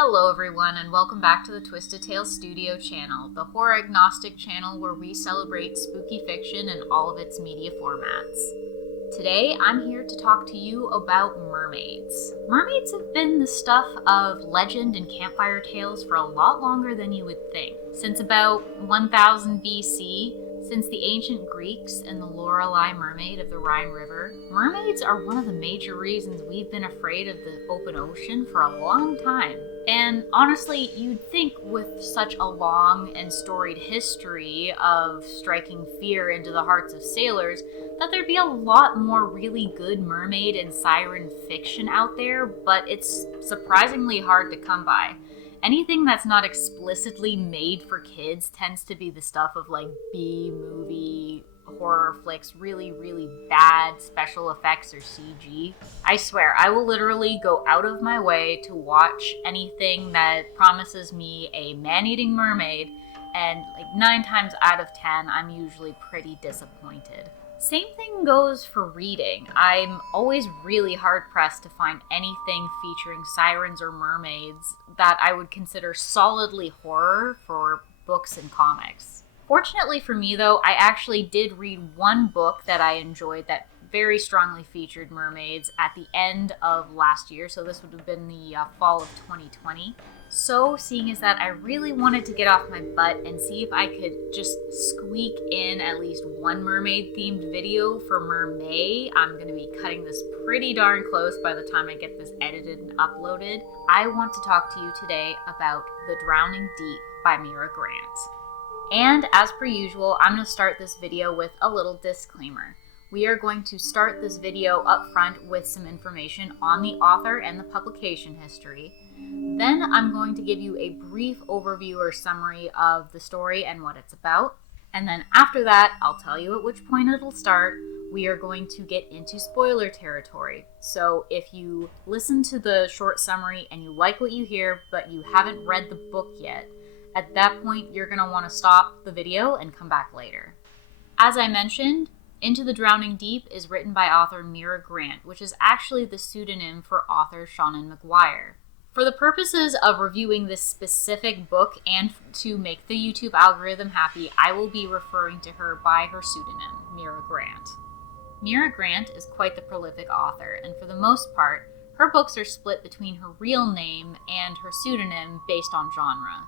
Hello everyone and welcome back to the Twisted Tales Studio channel, the horror agnostic channel where we celebrate spooky fiction in all of its media formats. Today I'm here to talk to you about mermaids. Mermaids have been the stuff of legend and campfire tales for a lot longer than you would think. Since about 1000 BC, since the ancient Greeks and the Lorelei mermaid of the Rhine River, mermaids are one of the major reasons we've been afraid of the open ocean for a long time. And honestly, you'd think with such a long and storied history of striking fear into the hearts of sailors that there'd be a lot more really good mermaid and siren fiction out there, but it's surprisingly hard to come by. Anything that's not explicitly made for kids tends to be the stuff of like B-movie horror flicks, really bad special effects or CG. I swear, I will literally go out of my way to watch anything that promises me a man-eating mermaid, and like 9 times out of 10, I'm usually pretty disappointed. Same thing goes for reading. I'm always really hard-pressed to find anything featuring sirens or mermaids that I would consider solidly horror for books and comics. Fortunately for me, though, I actually did read one book that I enjoyed that very strongly featured mermaids at the end of last year, so this would have been the fall of 2020. So, seeing as that I really wanted to get off my butt and see if I could just squeak in at least one mermaid-themed video for MerMay, I'm going to be cutting this pretty darn close by the time I get this edited and uploaded. I want to talk to you today about The Drowning Deep by Mira Grant. And as per usual, I'm going to start this video with a little disclaimer. We are going to start this video up front with some information on the author and the publication history. Then I'm going to give you a brief overview or summary of the story and what it's about. And then after that, I'll tell you at which point it'll start. We are going to get into spoiler territory. So if you listen to the short summary and you like what you hear, but you haven't read the book yet, at that point you're going to want to stop the video and come back later. As I mentioned, Into the Drowning Deep is written by author Mira Grant, which is actually the pseudonym for author Seanan McGuire. For the purposes of reviewing this specific book and to make the YouTube algorithm happy, I will be referring to her by her pseudonym, Mira Grant. Mira Grant is quite the prolific author, and for the most part, her books are split between her real name and her pseudonym based on genre.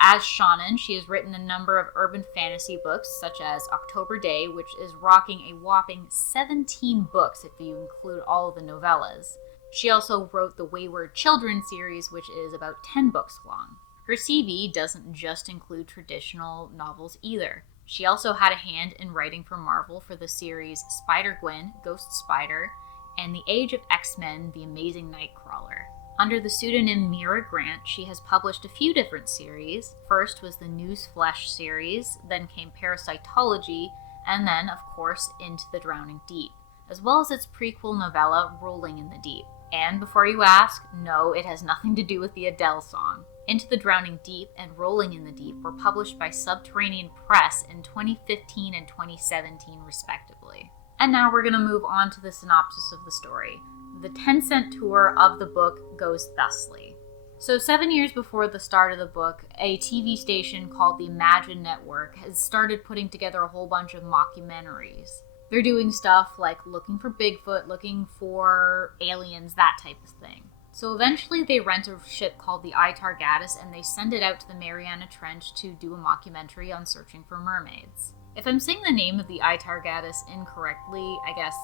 As Seanan, she has written a number of urban fantasy books, such as October Day, which is rocking a whopping 17 books if you include all of the novellas. She also wrote the Wayward Children series, which is about 10 books long. Her CV doesn't just include traditional novels either. She also had a hand in writing for Marvel for the series Spider-Gwen, Ghost Spider, and The Age of X-Men, The Amazing Nightcrawler. Under the pseudonym Mira Grant, she has published a few different series. First was the Newsflesh series, then came Parasitology, and then, of course, Into the Drowning Deep, as well as its prequel novella, Rolling in the Deep. And before you ask, no, it has nothing to do with the Adele song. Into the Drowning Deep and Rolling in the Deep were published by Subterranean Press in 2015 and 2017, respectively. And now we're going to move on to the synopsis of the story. The 10-cent tour of the book goes thusly. So 7 years before the start of the book, a TV station called the Imagine Network has started putting together a whole bunch of mockumentaries. They're doing stuff like looking for Bigfoot, looking for aliens, that type of thing. So eventually they rent a ship called the Targatis and they send it out to the Mariana Trench to do a mockumentary on searching for mermaids. If I'm saying the name of the Targatis incorrectly, I guess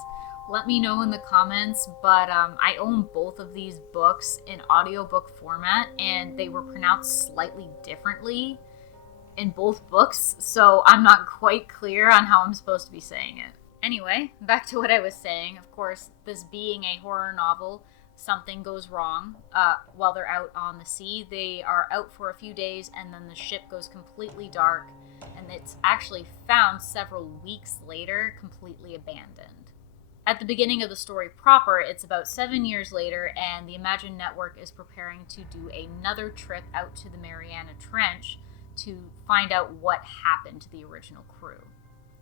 let me know in the comments, but I own both of these books in audiobook format, and they were pronounced slightly differently in both books, so I'm not quite clear on how I'm supposed to be saying it. Anyway, back to what I was saying. Of course, this being a horror novel, something goes wrong while they're out on the sea. They are out for a few days, and then the ship goes completely dark, and it's actually found several weeks later, completely abandoned. At the beginning of the story proper, it's about 7 years later, and the Imagine Network is preparing to do another trip out to the Mariana Trench to find out what happened to the original crew.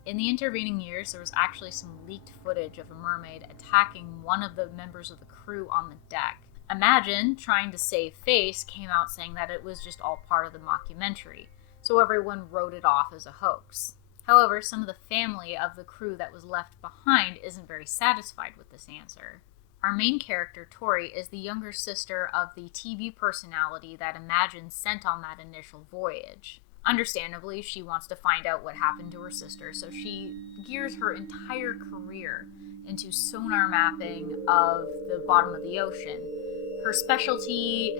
In the intervening years, there was actually some leaked footage of a mermaid attacking one of the members of the crew on the deck. Imagine, trying to save face, came out saying that it was just all part of the mockumentary, so everyone wrote it off as a hoax. However, some of the family of the crew that was left behind isn't very satisfied with this answer. Our main character, Tori, is the younger sister of the TV personality that Imagine sent on that initial voyage. Understandably, she wants to find out what happened to her sister, so she gears her entire career into sonar mapping of the bottom of the ocean. Her specialty,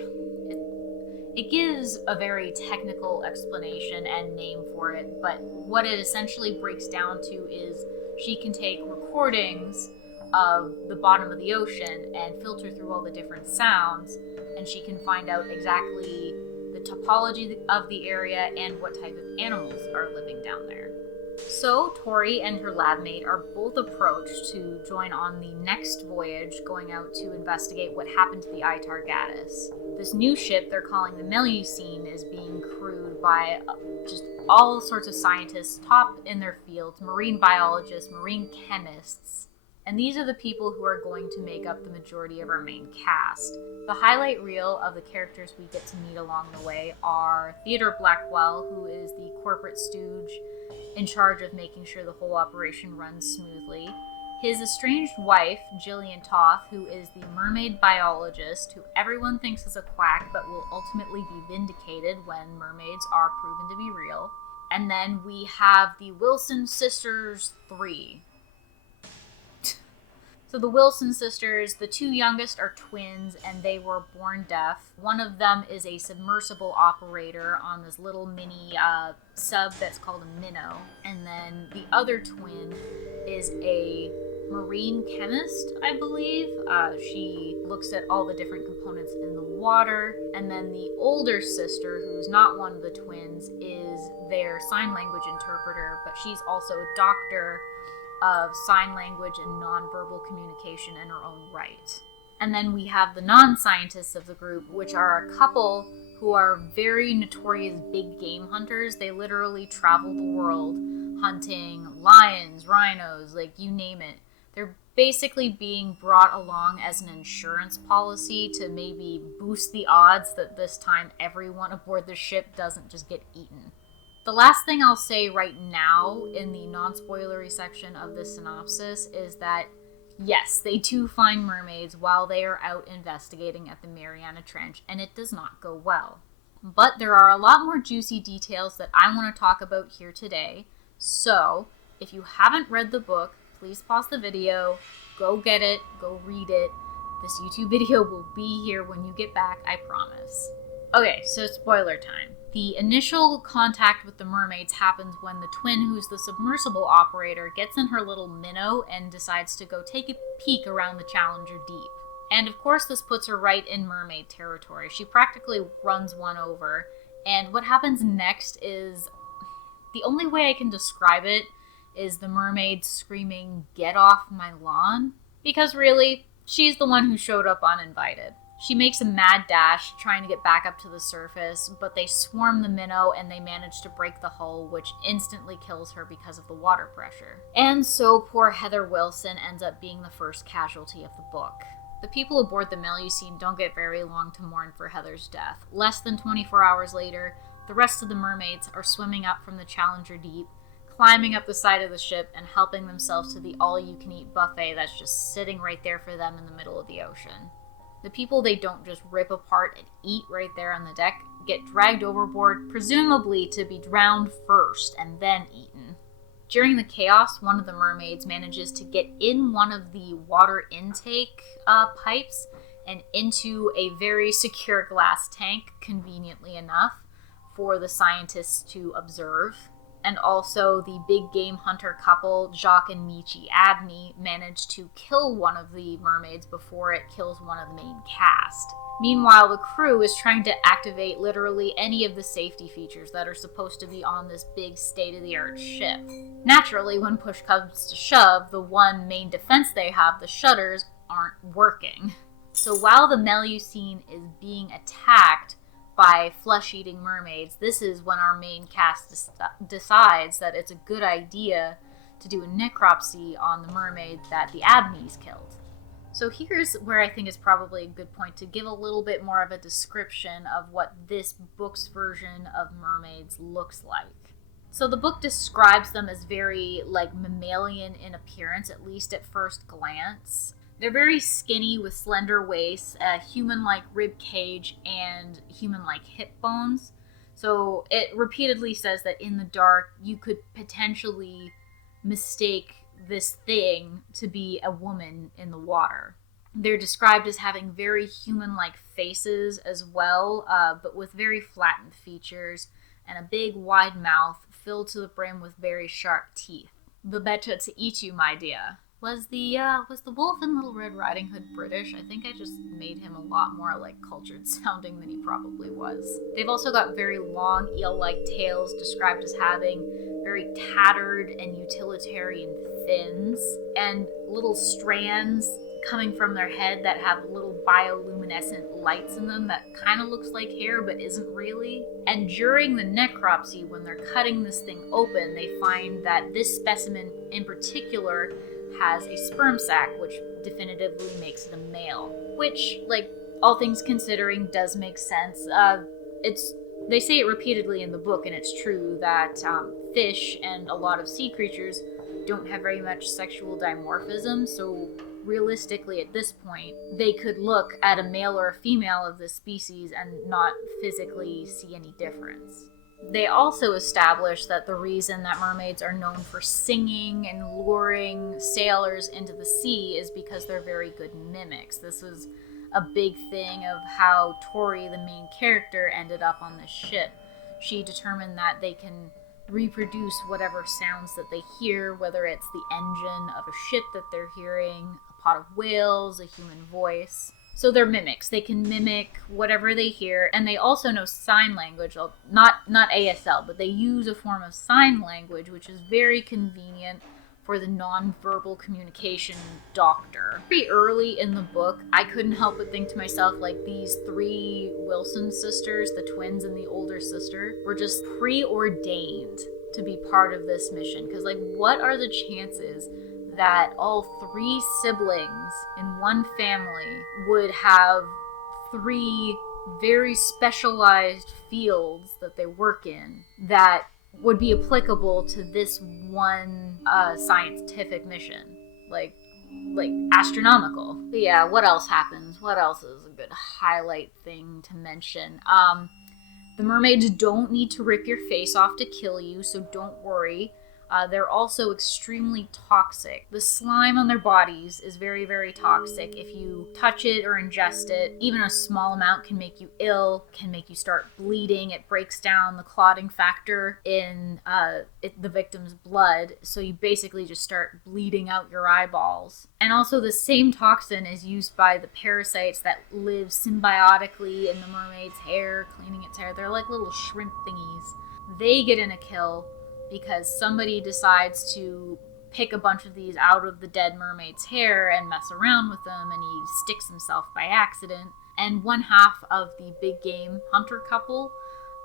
it gives a very technical explanation and name for it, but what it essentially breaks down to is she can take recordings of the bottom of the ocean and filter through all the different sounds, and she can find out exactly the topology of the area and what type of animals are living down there. So Tori and her lab mate are both approached to join on the next voyage, going out to investigate what happened to the Itar Gaddis. This new ship they're calling the Melusine is being crewed by just all sorts of scientists, top in their fields, marine biologists, marine chemists. And these are the people who are going to make up the majority of our main cast. The highlight reel of the characters we get to meet along the way are Theodore Blackwell, who is the corporate stooge in charge of making sure the whole operation runs smoothly. His estranged wife, Gillian Toth, who is the mermaid biologist, who everyone thinks is a quack but will ultimately be vindicated when mermaids are proven to be real. And then we have the Wilson Sisters 3. So the Wilson sisters, the two youngest are twins, and they were born deaf. One of them is a submersible operator on this little mini sub that's called a minnow. And then the other twin is a marine chemist, I believe. She looks at all the different components in the water. And then the older sister, who's not one of the twins, is their sign language interpreter, but she's also a doctor of sign language and nonverbal communication in her own right. And then we have the non-scientists of the group, which are a couple who are very notorious big game hunters. They literally travel the world hunting lions, rhinos, like you name it. They're basically being brought along as an insurance policy to maybe boost the odds that this time everyone aboard the ship doesn't just get eaten. The last thing I'll say right now in the non-spoilery section of this synopsis is that, yes, they do find mermaids while they are out investigating at the Mariana Trench, and it does not go well. But there are a lot more juicy details that I want to talk about here today, so if you haven't read the book, please pause the video, go get it, go read it. This YouTube video will be here when you get back, I promise. Okay, so spoiler time. The initial contact with the mermaids happens when the twin, who's the submersible operator, gets in her little minnow and decides to go take a peek around the Challenger Deep. And of course this puts her right in mermaid territory. She practically runs one over, and what happens next is, the only way I can describe it is the mermaid screaming, "Get off my lawn," because really, she's the one who showed up uninvited. She makes a mad dash trying to get back up to the surface, but they swarm the minnow and they manage to break the hull, which instantly kills her because of the water pressure. And so poor Heather Wilson ends up being the first casualty of the book. The people aboard the Melusine don't get very long to mourn for Heather's death. Less than 24 hours later, the rest of the mermaids are swimming up from the Challenger Deep, climbing up the side of the ship and helping themselves to the all-you-can-eat buffet that's just sitting right there for them in the middle of the ocean. The people they don't just rip apart and eat right there on the deck get dragged overboard, presumably to be drowned first and then eaten. During the chaos, one of the mermaids manages to get in one of the water intake pipes and into a very secure glass tank, conveniently enough, for the scientists to observe. And also, the big game hunter couple, Jacques and Michi Abney, managed to kill one of the mermaids before it kills one of the main cast. Meanwhile, the crew is trying to activate literally any of the safety features that are supposed to be on this big state-of-the-art ship. Naturally, when push comes to shove, the one main defense they have, the shutters, aren't working. So while the Melusine is being attacked by flesh-eating mermaids, this is when our main cast decides that it's a good idea to do a necropsy on the mermaid that the Abneys killed. So here's where I think is probably a good point to give a little bit more of a description of what this book's version of mermaids looks like. So the book describes them as very like mammalian in appearance, at least at first glance. They're very skinny with slender waists, a human-like rib cage, and human-like hip bones. So it repeatedly says that in the dark, you could potentially mistake this thing to be a woman in the water. They're described as having very human-like faces as well, but with very flattened features and a big wide mouth filled to the brim with very sharp teeth. The betcha to eat you, my dear. Was the wolf in Little Red Riding Hood British? I think I just made him a lot more like cultured sounding than he probably was. They've also got very long eel-like tails, described as having very tattered and utilitarian fins, and little strands coming from their head that have little bioluminescent lights in them that kind of looks like hair but isn't really. And during the necropsy, when they're cutting this thing open, they find that this specimen in particular has a sperm sac, which definitively makes it a male. Which, like, all things considering, does make sense. They say it repeatedly in the book, and it's true, that fish and a lot of sea creatures don't have very much sexual dimorphism, so realistically at this point, they could look at a male or a female of this species and not physically see any difference. They also established that the reason that mermaids are known for singing and luring sailors into the sea is because they're very good mimics. This was a big thing of how Tori, the main character, ended up on this ship. She determined that they can reproduce whatever sounds that they hear, whether it's the engine of a ship that they're hearing, a pot of whales, a human voice. So they're mimics. They can mimic whatever they hear, and they also know sign language. Not ASL, but they use a form of sign language, which is very convenient for the nonverbal communication doctor. Pretty early in the book, I couldn't help but think to myself, like, these three Wilson sisters, the twins and the older sister, were just preordained to be part of this mission. Because, like, what are the chances that all three siblings in one family would have three very specialized fields that they work in that would be applicable to this one scientific mission? Like astronomical. But yeah, what else happens? What else is a good highlight thing to mention? The mermaids don't need to rip your face off to kill you, so don't worry. They're also extremely toxic. The slime on their bodies is very, very toxic. If you touch it or ingest it, even a small amount can make you ill, can make you start bleeding. It breaks down the clotting factor in the victim's blood, so you basically just start bleeding out your eyeballs. And also the same toxin is used by the parasites that live symbiotically in the mermaid's hair, cleaning its hair. They're like little shrimp thingies. They get in a kill because somebody decides to pick a bunch of these out of the dead mermaid's hair and mess around with them, and he sticks himself by accident. And one half of the big game hunter couple,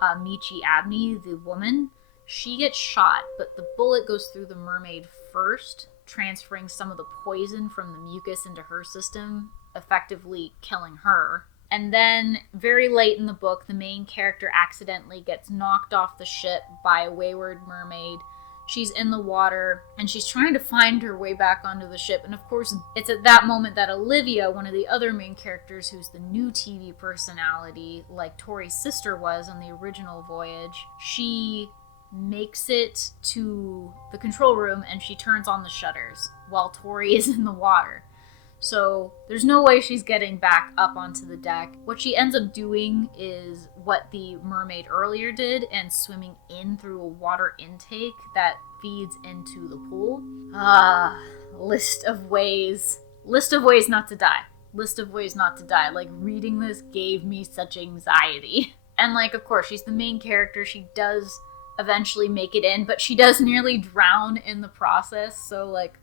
Michi Abney, the woman, she gets shot, but the bullet goes through the mermaid first, transferring some of the poison from the mucus into her system, effectively killing her. And then, very late in the book, the main character accidentally gets knocked off the ship by a wayward mermaid. She's in the water, and she's trying to find her way back onto the ship. And of course, it's at that moment that Olivia, one of the other main characters, who's the new TV personality, like Tori's sister was on the original voyage, she makes it to the control room, and she turns on the shutters while Tori is in the water. So there's no way she's getting back up onto the deck. What she ends up doing is what the mermaid earlier did, and swimming in through a water intake that feeds into the pool. List of ways not to die. List of ways not to die. Like, reading this gave me such anxiety. And, like, of course, she's the main character. She does eventually make it in, but she does nearly drown in the process. So, like,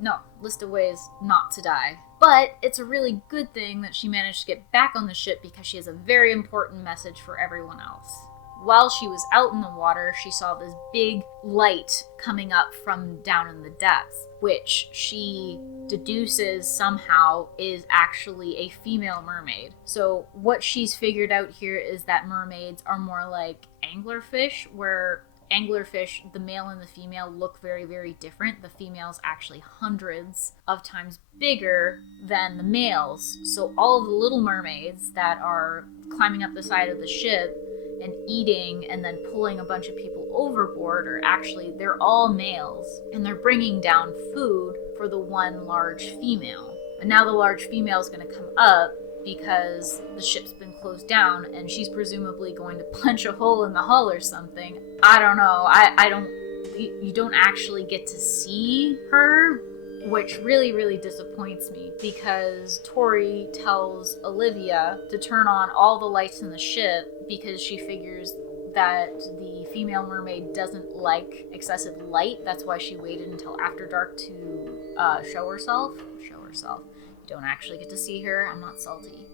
no, list of ways not to die. But it's a really good thing that she managed to get back on the ship, because she has a very important message for everyone else. while she was out in the water, she saw this big light coming up from down in the depths, which she deduces somehow is actually a female mermaid. So what she's figured out here is that mermaids are more like anglerfish, where anglerfish, the male and the female, look very, very different. The female's actually hundreds of times bigger than the males. So all of the little mermaids that are climbing up the side of the ship and eating and then pulling a bunch of people overboard are actually, they're all males. And they're bringing down food for the one large female. But now the large female is going to come up because the ship's been closed down and she's presumably going to punch a hole in the hull or something. I don't know. You don't actually get to see her, which really, really disappoints me, because Tori tells Olivia to turn on all the lights in the ship because she figures that the female mermaid doesn't like excessive light. That's why she waited until after dark to show herself. You don't actually get to see her. I'm not salty.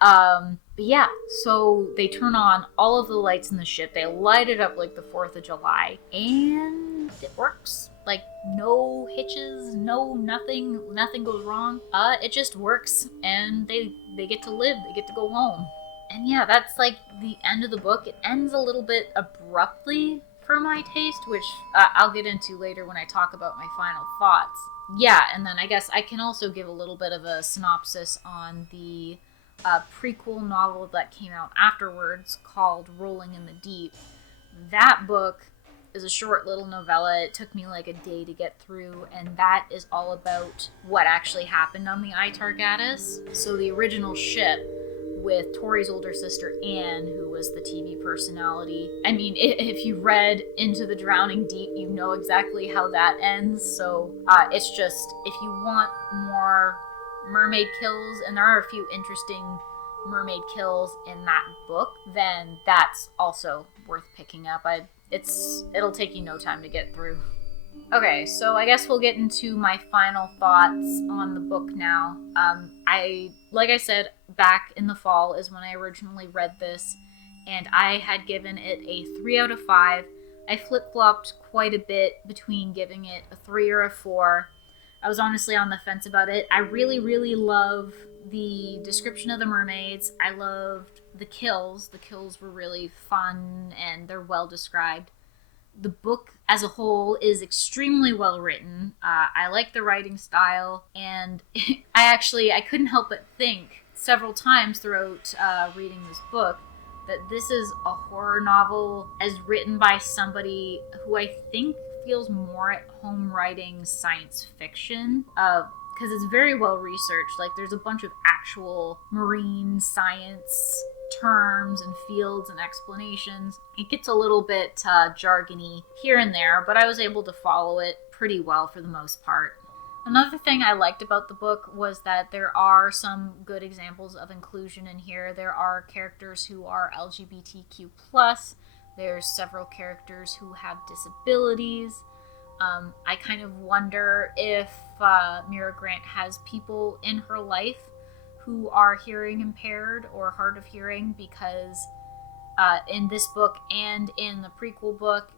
But yeah, so they turn on all of the lights in the ship. They light it up like the 4th of July, and it works. Like, no hitches, nothing goes wrong. It just works, and they get to live, they get to go home. And yeah, that's like the end of the book. It ends a little bit abruptly for my taste, which I'll get into later when I talk about my final thoughts. Yeah, and then I guess I can also give a little bit of a synopsis on the prequel novel that came out afterwards called Rolling in the Deep. That book is a short little novella. It took me like a day to get through, and that is all about what actually happened on the Itargatus. So the original ship with Tori's older sister Anne, who was the TV personality. I mean, if you read Into the Drowning Deep, you know exactly how that ends. So it's just, if you want more mermaid kills, and there are a few interesting mermaid kills in that book, then that's also worth picking up. It'll take you no time to get through. Okay, so I guess we'll get into my final thoughts on the book now. Like I said, back in the fall is when I originally read this, and I had given it a 3 out of 5. I flip-flopped quite a bit between giving it a 3 or a 4. I was honestly on the fence about it. I really, really love the description of the mermaids. I loved the kills. The kills were really fun, and they're well described. The book as a whole is extremely well written. I like the writing style, and I couldn't help but think several times throughout reading this book that this is a horror novel as written by somebody who I think feels more at home writing science fiction, because it's very well researched. Like, there's a bunch of actual marine science terms and fields and explanations. It gets a little bit jargony here and there, but I was able to follow it pretty well for the most part. Another thing I liked about the book was that there are some good examples of inclusion in here. There are characters who are LGBTQ+. There's several characters who have disabilities. I kind of wonder if Mira Grant has people in her life who are hearing impaired or hard of hearing, because in this book and in the prequel book,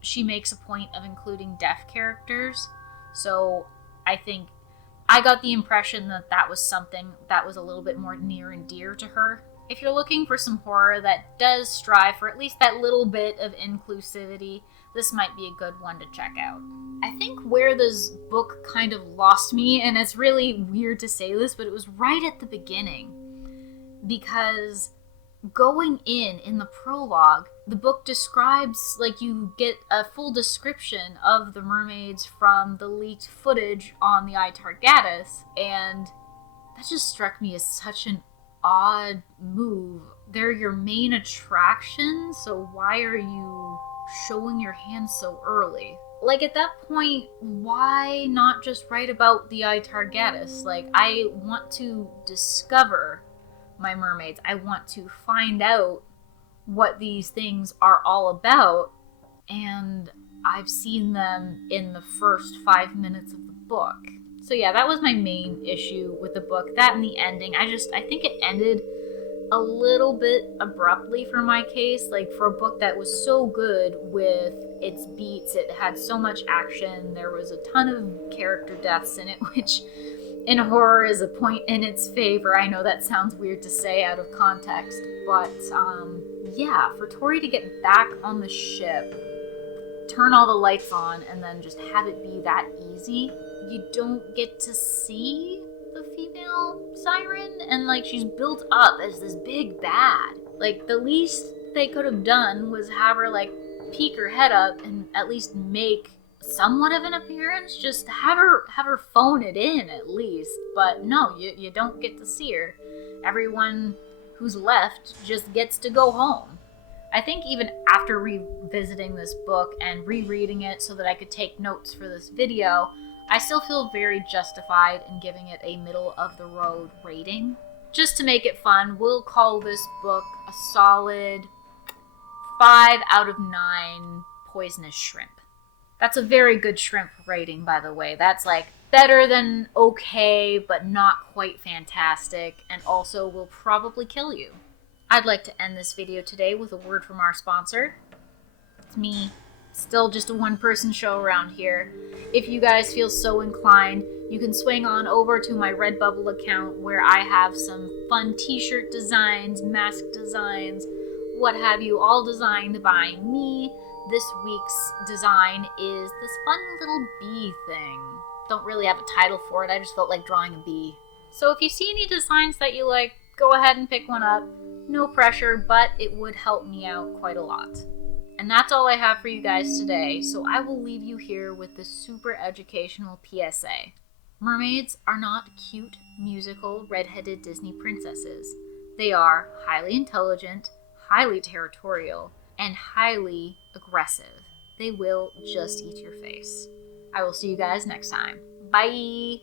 she makes a point of including deaf characters. So I think I got the impression that that was something that was a little bit more near and dear to her. If you're looking for some horror that does strive for at least that little bit of inclusivity, this might be a good one to check out. I think where this book kind of lost me, and it's really weird to say this, but it was right at the beginning. Because going in the prologue, the book describes, like, you get a full description of the mermaids from the leaked footage on the Itargatus, and that just struck me as such an odd move. They're your main attraction, so why are you showing your hands so early? Like, at that point, why not just write about the Itargatus? Like, I want to discover my mermaids. I want to find out what these things are all about, and I've seen them in the first 5 minutes of the book. So yeah, that was my main issue with the book. That and the ending. I think it ended a little bit abruptly for my case. Like, for a book that was so good with its beats, it had so much action, there was a ton of character deaths in it, which in horror is a point in its favor. I know that sounds weird to say out of context, but yeah, for Tori to get back on the ship, turn all the lights on, and then just have it be that easy, you don't get to see the female siren, and like, she's built up as this big bad. Like, the least they could have done was have her like peek her head up and at least make somewhat of an appearance. Just have her phone it in at least. But no, you don't get to see her. Everyone who's left just gets to go home. I think even after revisiting this book and rereading it so that I could take notes for this video, I still feel very justified in giving it a middle-of-the-road rating. Just to make it fun, we'll call this book a solid 5 out of 9 poisonous shrimp. That's a very good shrimp rating, by the way. That's like better than okay, but not quite fantastic, and also will probably kill you. I'd like to end this video today with a word from our sponsor. It's me. Still just a one-person show around here. If you guys feel so inclined, you can swing on over to my Redbubble account where I have some fun t-shirt designs, mask designs, what have you, all designed by me. This week's design is this fun little bee thing. Don't really have a title for it, I just felt like drawing a bee. So if you see any designs that you like, go ahead and pick one up. No pressure, but it would help me out quite a lot. And that's all I have for you guys today, so I will leave you here with this super educational PSA. Mermaids are not cute, musical, redheaded Disney princesses. They are highly intelligent, highly territorial, and highly aggressive. They will just eat your face. I will see you guys next time. Bye!